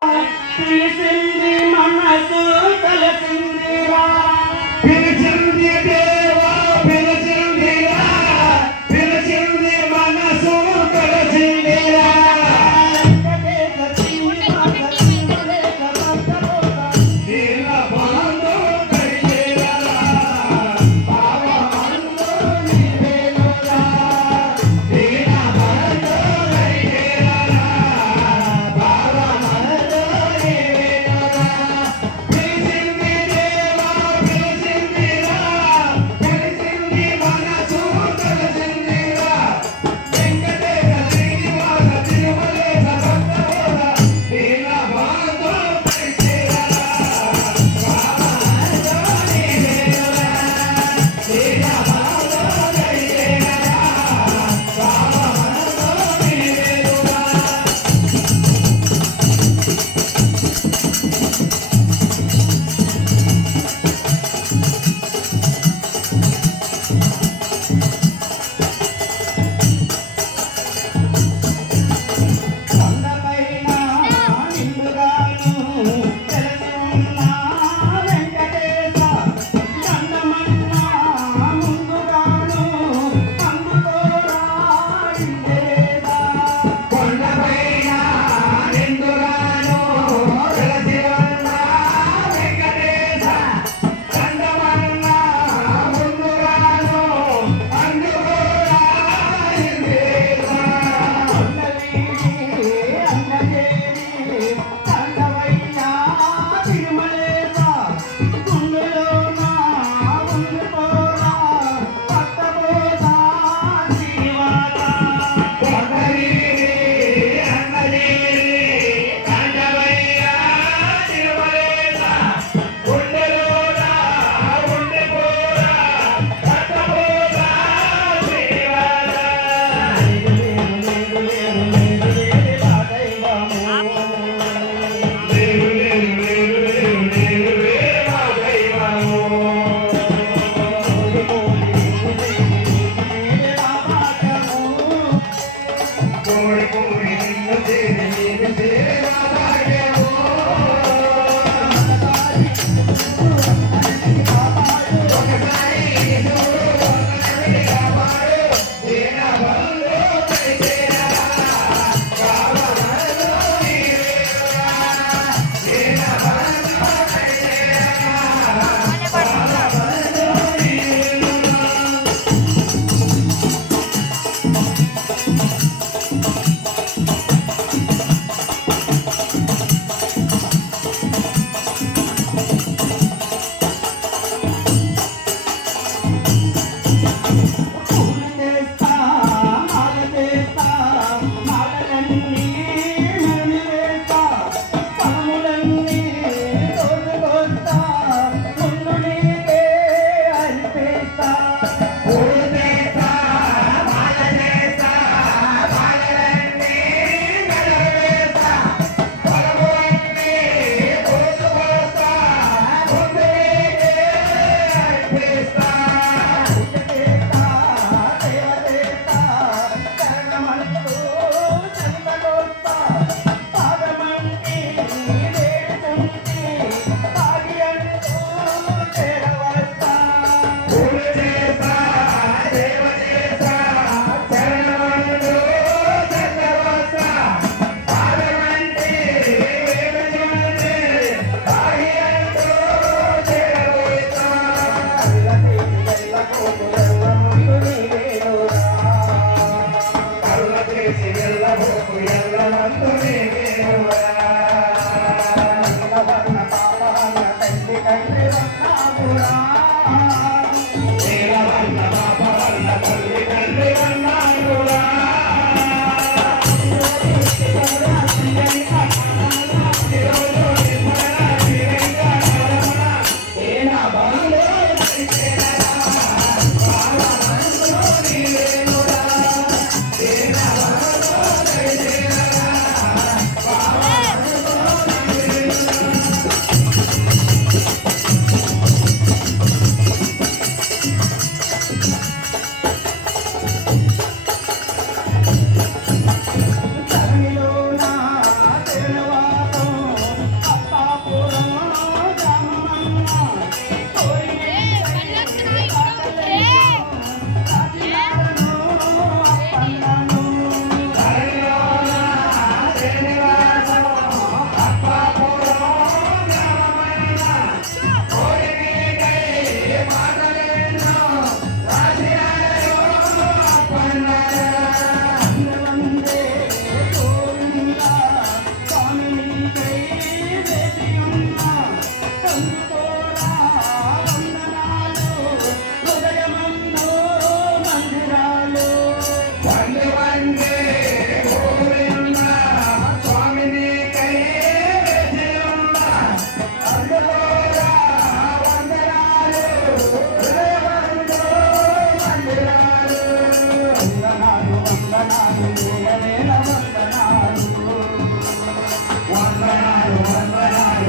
Thank you. ఎల్లబోకు ఎల్లనందు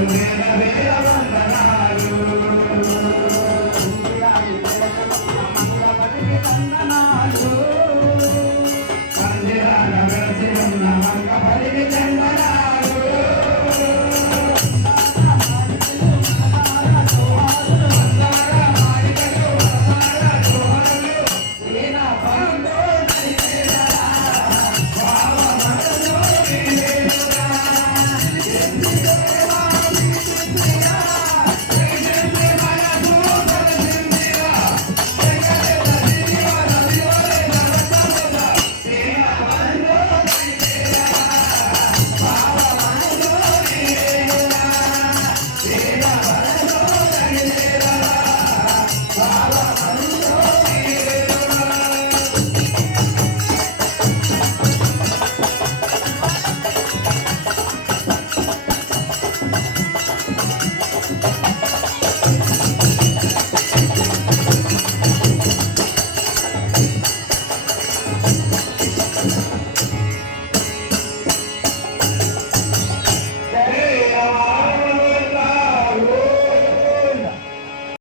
చందనాలు వేల వేల వందనాలు మందిరాల వెలసి ఉన్న మంగ పలికి చందనాలు